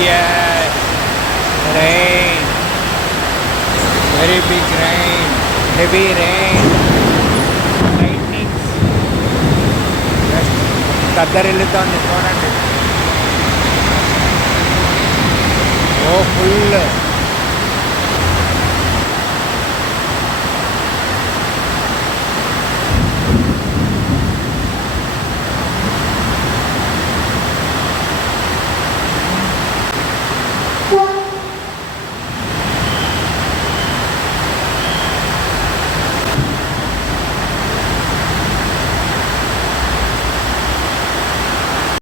Yes, rain, very big rain, heavy rain, lightnings. Just దద్దరిల్లుతోంది చూడండి. ఓ ఫుల్